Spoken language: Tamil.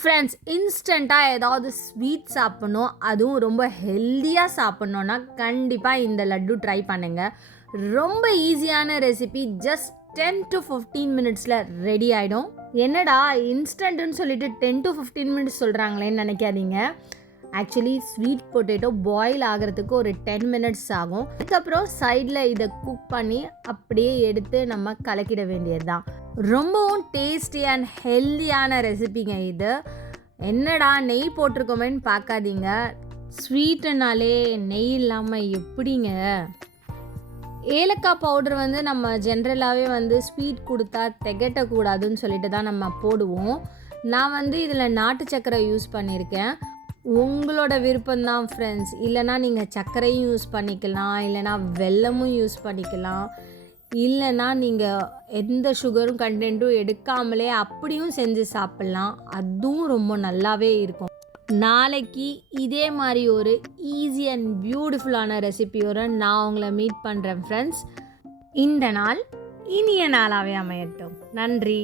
ஃப்ரெண்ட்ஸ், இன்ஸ்டண்ட்டாக ஏதாவது ஸ்வீட் சாப்பிட்ணும், அதுவும் ரொம்ப ஹெல்த்தியாக சாப்பிட்ணுன்னா கண்டிப்பாக இந்த லட்டு ட்ரை பண்ணுங்கள். ரொம்ப ஈஸியான ரெசிபி, ஜஸ்ட் 10 to 15 மினிட்ஸில் ரெடி ஆகிடும். என்னடா இன்ஸ்டண்ட்டுன்னு சொல்லிட்டு 10 to 15 மினிட்ஸ் சொல்கிறாங்களேன்னு நினைக்காதீங்க. ஆக்சுவலி ஸ்வீட் பொட்டேட்டோ பாயில் ஆகிறதுக்கு ஒரு 10 மினிட்ஸ் ஆகும். அதுக்கப்புறம் சைடில் இதை குக் பண்ணி அப்படியே எடுத்து நம்ம கலக்கிட வேண்டியது தான். ரொம்பவும் டேஸ்டி அண்ட் ஹெல்த்தியான ரெசிபிங்க இது. என்னடா நெய் போட்டிருக்கோமேன்னு பார்க்காதீங்க. ஸ்வீட்டுனாலே நெய் இல்லாமல் எப்படிங்க? ஏலக்காய் பவுடர் நம்ம ஜென்ரலாகவே ஸ்வீட் கொடுத்தா திகட்டக்கூடாதுன்னு சொல்லிட்டு தான் நம்ம போடுவோம். நான் இதில் நாட்டு சர்க்கரை யூஸ் பண்ணியிருக்கேன். உங்களோட விருப்பம்தான் ஃப்ரெண்ட்ஸ். இல்லைனா நீங்கள் சர்க்கரையும் யூஸ் பண்ணிக்கலாம், இல்லைனா வெல்லமும் யூஸ் பண்ணிக்கலாம், இல்லைனா நீங்கள் எந்த சுகரும் கண்டென்ட்டும் எடுக்காமலே அப்படியும் செஞ்சு சாப்பிட்லாம். அதுவும் ரொம்ப நல்லாவே இருக்கும். நாளைக்கு இதே மாதிரி ஒரு ஈஸி அண்ட் பியூட்டிஃபுல்லான ரெசிபியோடு நான் உங்களை மீட் பண்ணுறேன் ஃப்ரெண்ட்ஸ். இந்த நாள் இனிய நாளாகவே அமையட்டும். நன்றி.